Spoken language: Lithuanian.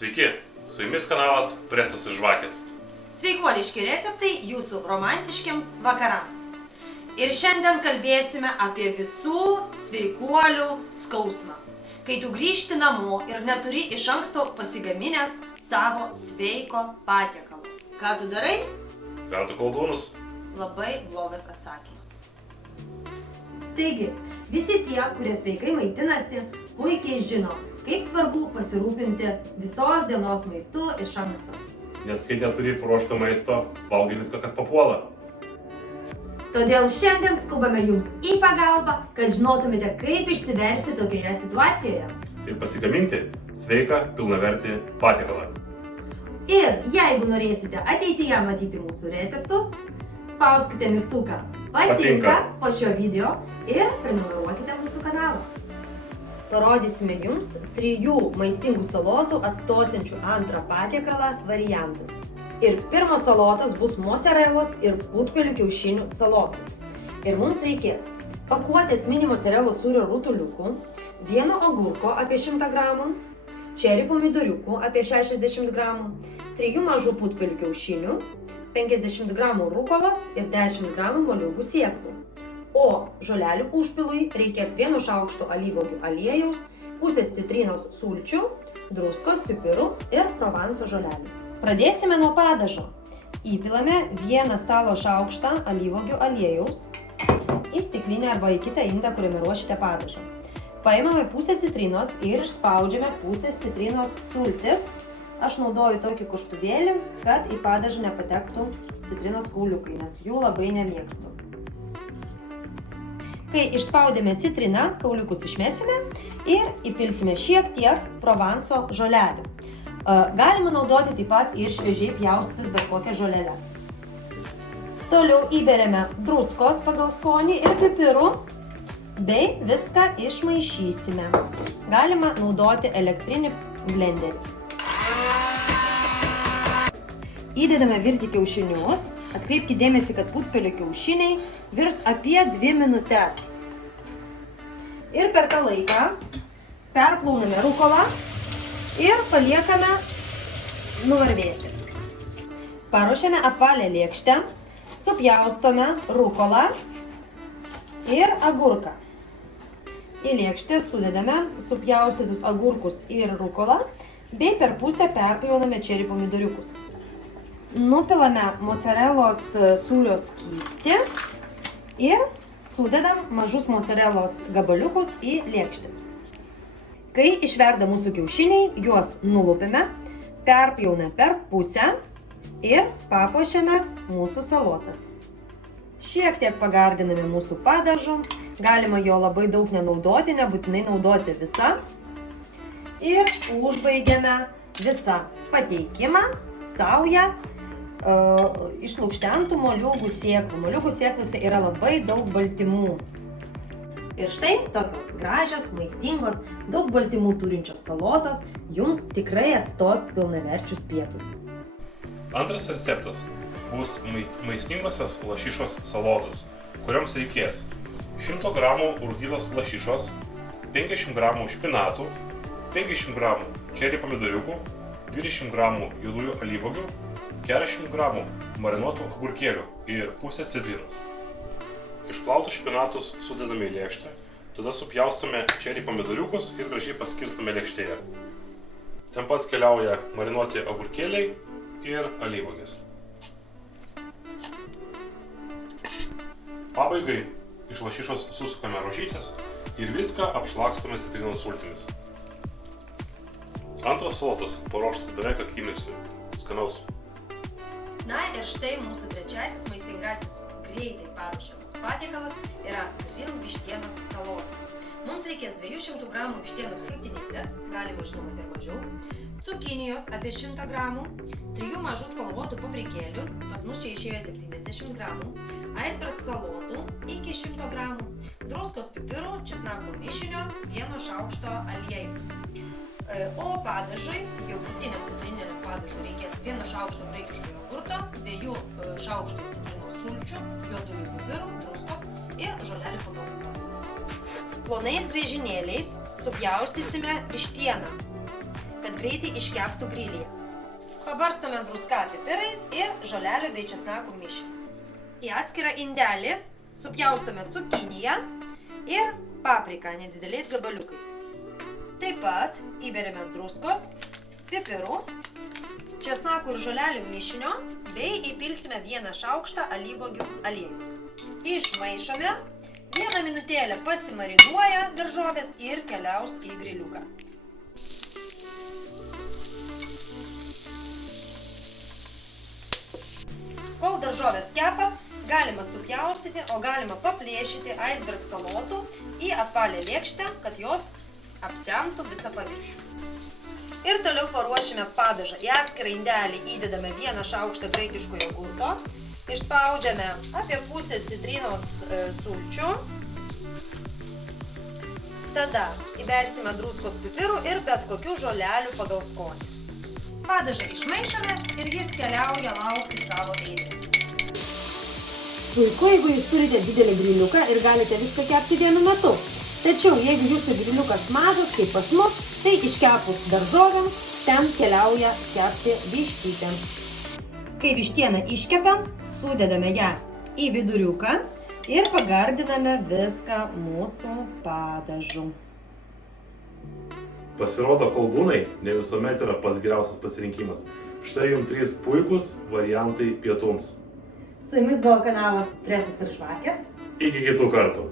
Sveiki, su jumis kanalas Presas iš žvakės. Sveikuoliški receptai jūsų romantiškiams vakarams. Ir šiandien kalbėsime apie visų sveikuolių skausmą. Kai tu grįžti namo ir neturi iš anksto pasigaminęs savo sveiko patiekalo. Ką tu darai? Verdu koldūnus. Labai blogas atsakymas. Taigi, visi tie, kurie sveikai maitinasi, puikiai žino, kaip svarbu pasirūpinti visos dienos maistu iš anksto. Nes kai neturi paruošto maisto, valgai viską, kas papuola. Todėl šiandien skubame jums į pagalbą, kad žinotumėte, kaip išsiversti tokioje situacijoje. Ir pasigaminti sveiką, pilnavertį patiekalą. Ir jeigu norėsite ateityje matyti mūsų receptus, spauskite mygtuką patinka po šio video ir prenumeruokite mūsų kanalą. Parodysime jums 3 maistingų salotų atstosiančių antrą patiekalą variantus. Ir pirmos salotos bus mocarelos ir putpelių kiaušinių salotos. Ir mums reikės pakuotės mini mocarelos sūrio rutuliukų, 1 agurko apie 100 gramų, čeri pomidoriukų apie 60 gramų, 3 mažų putpelių kiaušinių, 50 gramų rukolos ir 10 gramų moliūgų sėklų. O žolelių užpilui reikės 1 šaukšto alyvuogių aliejaus, pusės citrinos sulčių, druskos, pipirų ir provanso žolelių. Pradėsime nuo padažo. Įpilame 1 stalo šaukštą alyvuogių aliejaus į stiklinę arba į kitą indą, kuriame ruošite padažą. Paimame pusę citrinos ir išspaudžiame pusės citrinos sultis. Aš naudoju tokį koštuvėlį, kad į padažą nepatektų citrinos kauliukai, nes jų labai nemėgstu. Kai išspaudėme citriną, kauliukus išmesime ir įpilsime šiek tiek provanso žolelių. Galima naudoti taip pat ir šviežiai pjaustytas bet kokias žoleles. Toliau įberiame druskos pagal skonį ir pipirų, bei viską išmaišysime. Galima naudoti elektrinį blenderį. Įdedame virti kiaušinius. Atkreipkite dėmesį, kad putpelio kiaušiniai virs apie 2 minutes. Ir per tą laiką perplauname rukolą ir paliekame nuvarvėti. Paruošiame apvalę lėkštę, supjaustome rukolą ir agurką. Į lėkštę sudedame supjaustytus agurkus ir rukolą, bei per pusę perpjauname čeri pomidoriukus. Nupilame mocarelos sūrio skystį ir sudedam mažus mocarelos gabaliukus į lėkštę. Kai išverda mūsų kiaušiniai, juos nulupime, perpjauname per pusę ir papuošiame mūsų salotas. Šiek tiek pagardiname mūsų padažu, galima jo labai daug nenaudoti, nebūtinai naudoti visą. Ir užbaigiame visą pateikimą saują išlukštentų moliūgų sėklų. Moliūgų sėklose yra labai daug baltymų. Ir štai tokios gražios, maistingos, daug baltymų turinčios salotos jums tikrai atstos pilnaverčius pietus. Antras receptas bus maistingosios lašišos salotos, kurioms reikės 100 gramų rūkytos lašišos, 50 gramų špinatų, 50 gramų čeri pomidoriukų, 20 gramų juodųjų alyvuogių, 40 gramų marinuotų agurkėlių ir pusę citrinos. Išplautus špinatus sudedame į lėkštę, tada supjaustome čeri pomidoriukus ir gražiai paskirstome lėkštėje. Ten pat keliauja marinuoti agurkėliai ir alyvuogės. Pabaigai iš lašišos susukame rožytes ir viską apšlakstome citrinos sultimis. Antras salotas paruoštas beveik akimirksniu. Skanaus! Na ir štai mūsų trečiasis maistingasis greitai paruošiamas patiekalas yra grill vištienos salotos. Mums reikės 200 gramų vištienos krūtinėlės, galima žinoma ir mažiau, cukinijos apie 100 gramų, 3 mažų spalvotų paprikėlių, pas mus čia išėjo 70 gramų, iceberg salotų iki 100 gramų, druskos pipirų, česnako mišinio, 1 šaukšto aliejaus. O padažui, jau krūtiniam citrininiam padažui reikės 1 šaukšto graikiškojo agurko, 2 šaukštų citrinos sulčių, juodųjų pipirų, druskos ir žolelių pagal skonį. Plonais griežinėliais supjaustysime vištieną. Kad greitai iškeptų grilyje. Pabarstome druską pipirais ir žolelių bei česnakų mišinį. Į atskirą indelį supjaustome cukiniją ir papriką nedideliais gabaliukais. Taip pat įberiame druskos, pipirų, česnakų ir žolelių mišinio bei įpilsime 1 šaukštą alyvuogių aliejaus. Išmaišome, 1 minutėlę pasimarinuoja daržovės ir keliaus į griliuką. Kol daržovės kepa, galima supjaustyti, o galima paplėšyti iceberg salotų į apvalią lėkštę, kad jos apsemtų visą paviršių. Ir toliau paruošime padažą. Į atskirą indelį įdedame 1 šaukštą graikiško jogurto, išspaudžiame apie pusę citrinos sulčių. Tada įbersime druskos pipirų ir bet kokių žolelių pagal skonį. Padažą išmaišome ir jis keliauja laukti savo eilės. Puiku, jeigu jūs turite didelį griliuką ir galite viską kepti vienu metu. Tačiau, jeigu jūsų griliukas mažas, kaip pas mus, tai iškepus daržovėms, ten keliauja kepti vištytėms. Kai vištieną iškepam, sudedame ją į viduriuką ir pagardiname viską mūsų padažu. Pasirodo, koldūnai ne visuomet yra pats geriausias pasirinkimas. Štai jums 3 puikūs variantai pietums. Su jumis buvo kanalas Presas ir Žvakės. Iki kitų kartų.